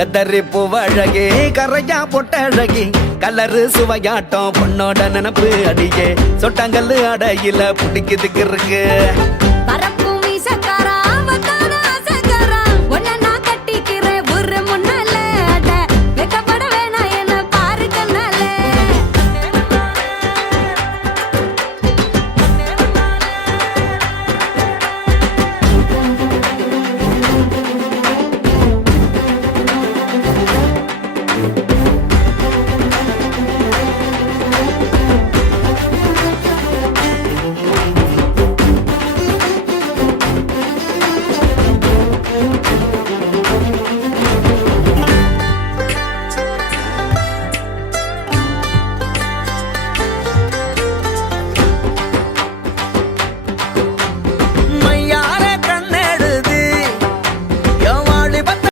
கத்தரி பூவழகே கரையா பொட்டழகி கலரு சுவையாட்டம் பொண்ணோட நினப்பு அடியே சொட்டாங்கல்லு அடையில பிடிக்குதுக்கு இருக்கு